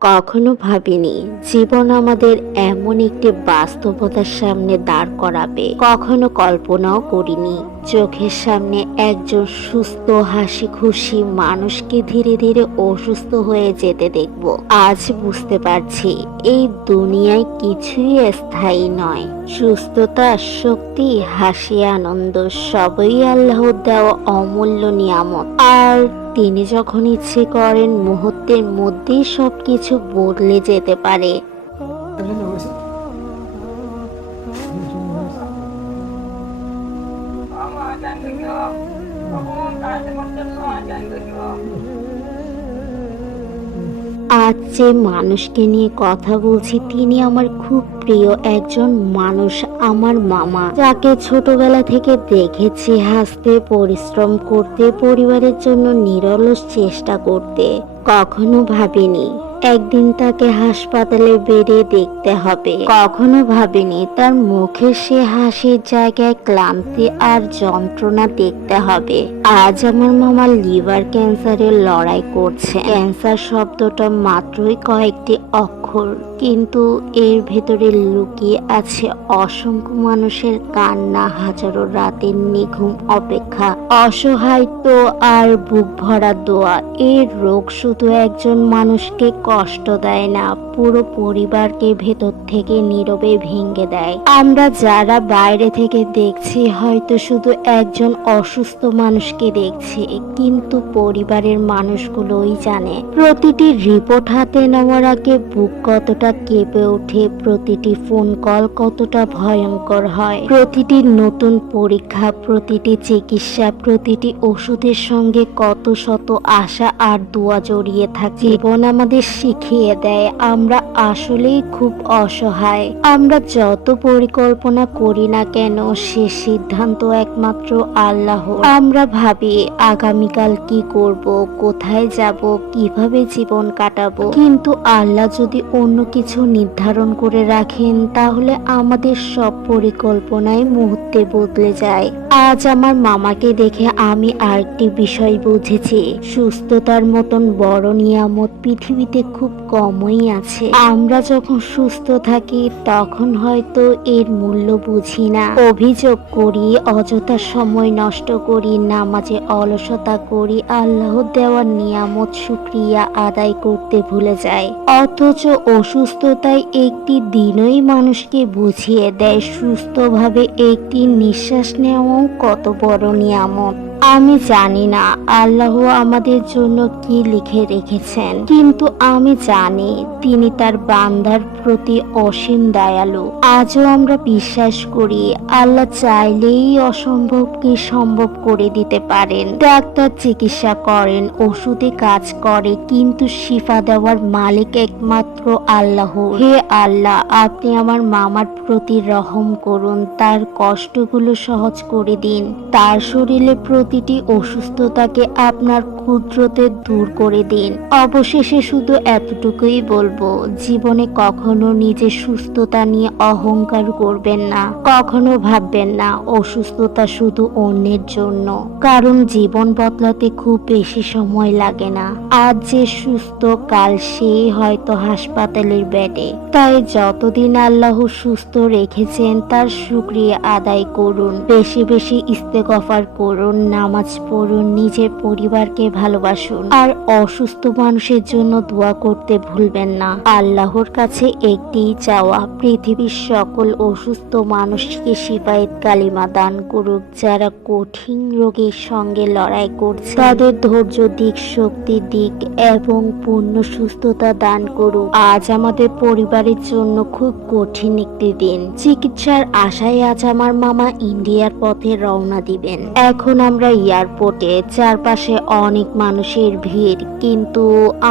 কখনো ভাবিনি জীবন আমাদের এমন একটি বাস্তবতার সামনে দাঁড় করাবে। কখনো কল্পনাও করিনি চোখের সামনে একজন সুস্থ হাসি খুশি মানুষকে ধীরে ধীরে অসুস্থ হয়ে যেতে দেখব। আজ বুঝতে পারছি এই দুনিয়ায় কিছুই স্থায়ী নয়। সুস্থতা, শক্তি, হাসি, আনন্দ সবই আল্লাহর দেওয়া অমূল্য নিয়ামত। আর তিনি যখন ইচ্ছে করেন মুহূর্তের মধ্যেই সবকিছু বদলে যেতে পারে। আজ যে মানুষকে নিয়ে কথা বলছি তিনি আমার খুব প্রিয় একজন মানুষ, আমার মামা, যাকে ছোটবেলা থেকে দেখেছি হাসতে, পরিশ্রম করতে, পরিবারের জন্য নিরলস চেষ্টা করতে। কখনো ভাবিনি একদিন তাকে হাসপাতালে বেডে দেখতে হবে। কখনো ভাবিনি তার মুখে সে হাসির জায়গায় ক্লান্তি আর যন্ত্রণা দেখতে হবে। আজ আমার মামা লিভার ক্যান্সারের লড়াই করছে। ক্যান্সার শব্দটা মাত্রই কয়েকটি অক্ষর, কিন্তু এর ভেতরে লুকিয়ে আছে অসংখ্য মানুষের কান্না, হাজারো রাতের নিঘুম অপেক্ষা, অসহায়ত্ব আর বুক ভরা দোয়া। এই রোগ শুধু একজন মানুষকে কষ্ট দেয় না, পুরো পরিবারকে ভেতর থেকে নীরবে ভেঙে দেয়। আমরা যারা বাইরে থেকে দেখছি হয়তো শুধু একজন অসুস্থ মানুষকে দেখছি, কিন্তু পরিবারের মানুষগুলোই জানে প্রতিটি রিপোর্ট হাতে নেওয়ার আগে বুক কতটা কেঁপে ওঠে, প্রতিটি ফোন কল কতটা ভয়ঙ্কর হয়, প্রতিটি নতুন পরীক্ষা, প্রতিটি চিকিৎসা, প্রতিটি ওষুধের সঙ্গে কত শত আশা আর দোয়া জড়িয়ে থাকে। জীবন আমাদের শিখিয়ে দেয় আমরা আসলেই খুব অসহায়। আমরা যত পরিকল্পনা করি না কেন সে সিদ্ধান্ত একমাত্র আল্লাহর। আমরা ভাবি আগামীকাল কি করব, কোথায় যাব, কিভাবে জীবন কাটাবো, কিন্তু আল্লাহ যদি অন্য কিছু নির্ধারণ করে রাখেন তাহলে আমাদের সব পরিকল্পনাই মুহূর্তে বদলে যায়। আজ আমার মামাকে দেখে আমি আরেকটি বিষয় বুঝেছি, সুস্থতার মতন বড় নিয়ামত পৃথিবীতে খুব কমই আছে। আমরা যখন সুস্থ থাকি তখন হয়তো এর মূল্য বুঝি না, অভিযোগ করি, অযথা সময় নষ্ট করি, নামাজে অলসতা করি, আল্লাহ দেওয়ার নিয়ামত শুকরিয়া আদায় করতে ভুলে যাই। অথচ অসুস্থতায় একটি দিনই মানুষকে বুঝিয়ে দেয় সুস্থভাবে একটি নিঃশ্বাস নেওয়াও কত বড় নিয়ামত। আমি জানি না আল্লাহ আমাদের জন্য কি লিখে রেখেছেন, কিন্তু আমি জানি তিনি তার বান্দার প্রতি অসীম দয়ালু। আজও আমরা বিশ্বাস করি আল্লাহ চাইলেই অসম্ভবকে সম্ভব করে দিতে পারেন। ডাক্তার চিকিৎসা করেন, ওষুধে কাজ করে, কিন্তু শিফা দেওয়ার মালিক একমাত্র আল্লাহ। হে আল্লাহ, আপনি আমার মামার প্রতি রহম করুন, তার কষ্টগুলো সহজ করে দিন, তার শরীরে প্রতিটি অসুস্থতাকে আপনার কুদরতে দূর করে দিন। অবশেষে শুধু এতটুকুই বলবো, জীবনে কখনো নিজের সুস্থতা নিয়ে অহংকার করবেন না, কখনো ভাববেন না অসুস্থতা শুধু অন্যের জন্য, কারণ জীবন বদলাতে খুব বেশি সময় লাগে না। আজ যে সুস্থ কাল সেই হয়তো হাসপাতালের বেডে। তাই যতদিন আল্লাহ সুস্থ রেখেছেন তার শুকরিয়া আদায় করুন, বেশি বেশি ইস্তেগফার করুন, নামাজ পড়ুন, নিজের পরিবারকে ভালোবাসুন, আর অসুস্থ মানুষের জন্য দোয়া করতে ভুলবেন না। আল্লাহর কাছে একটিই চাওয়া, পৃথিবীর সকল অসুস্থ মানুষকে শিফায়েত কালিমা দান করুক। যারা কঠিন রোগের সঙ্গে লড়াই করছে তাদের ধৈর্য দিক, শক্তি দিক এবং পূর্ণ সুস্থতা দান করুক। আজ আমাদের পরিবারের জন্য খুব কঠিন একটি দিন। চিকিৎসার আশায় আজ আমার মামা ইন্ডিয়ার পথে রওনা দিবেন। এখন আমরা এয়ারপোর্টে, চারপাশে অনেক মানুষের ভিড়, কিন্তু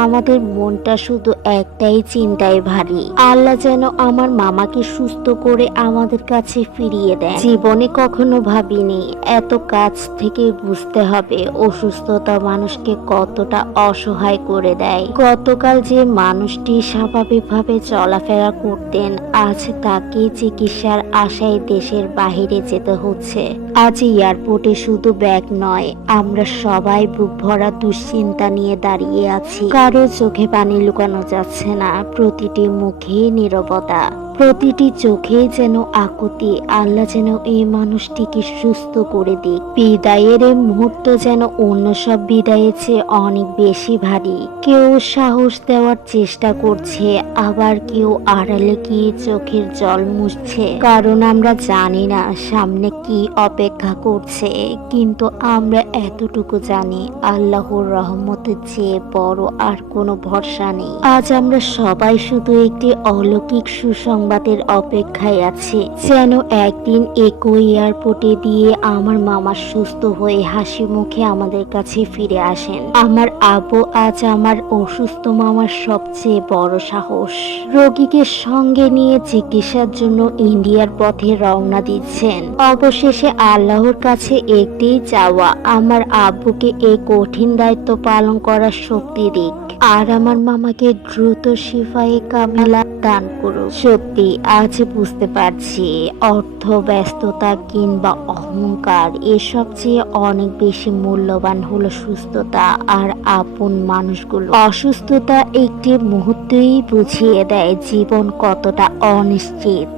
আমাদের মনটা শুধু একটাই চিন্তায় ভারী, আল্লাহ যেন আমার মামাকে সুস্থ করে আমাদের কাছে ফিরিয়ে দেন। জীবনে কখনো ভাবিনি এত কাছ থেকে বুঝতে হবে অসুস্থতা মানুষকে কতটা অসহায় করে দেয়। গতকাল যে মানুষটি স্বাভাবিকভাবে চলাফেরা করতেন আজ তাকে চিকিৎসার আশায় দেশের বাহিরে যেতে হচ্ছে। আজ এয়ারপোর্টে শুধু ব্যাগ নয়, আমরা সবাই বুক ভরা দুশ্চিন্তা নিয়ে দাঁড়িয়ে আছি। কারো চোখে পানি লুকানো যাচ্ছে না, প্রতিটি মুখে নীরবতা, প্রতিটি চোখে যেন আকুতি। আল্লাহ যেন এই মানুষটিকে সুস্থ করে দিক। বিদায়ের এই মুহূর্ত যেন অন্য সব বিদায়ের চেয়ে অনেক বেশি ভারী। কেউ সাহস দেওয়ার চেষ্টা করছে, আবার কেউ আড়ালে গিয়ে চোখের জল মুছছে, কারণ আমরা জানি না সামনে কি অপেক্ষা করছে। কিন্তু আমরা এতটুকু জানি, আল্লাহর রহমতের চেয়ে বড় আর কোনো ভরসা নেই। আজ আমরা সবাই শুধু একটি অলৌকিক সুসংবাদের অপেক্ষায় আছি, যেন একদিন একই এয়ারপোর্টে দিয়ে আমার মামা সুস্থ হয়ে হাসি মুখে আমাদের কাছে ফিরে আসেন। আমার আব্বু আজ আমার অসুস্থ মামার সবচেয়ে বড় সাহস। রোগীকে সঙ্গে নিয়ে চিকিৎসার জন্য ইন্ডিয়ার পথে রওনা দিচ্ছেন। অবশেষে আল্লাহর কাছে একটিই চাওয়া, আমার আব্বুকে এই কঠিন দায়িত্ব পালন করার শক্তি দিক, আর আমার মামাকে দ্রুত শিফায়ে কামিলা দান করুন। সত্যি আজ বুঝতে পারছি, অর্থ, ব্যস্ততা কিংবা অহংকার এসব চেয়ে অনেক বেশি মূল্যবান হলো সুস্থতা আর আপন মানুষগুলো। অসুস্থতা একটি মুহূর্তেই বুঝিয়ে দেয় জীবন কতটা অনিশ্চিত।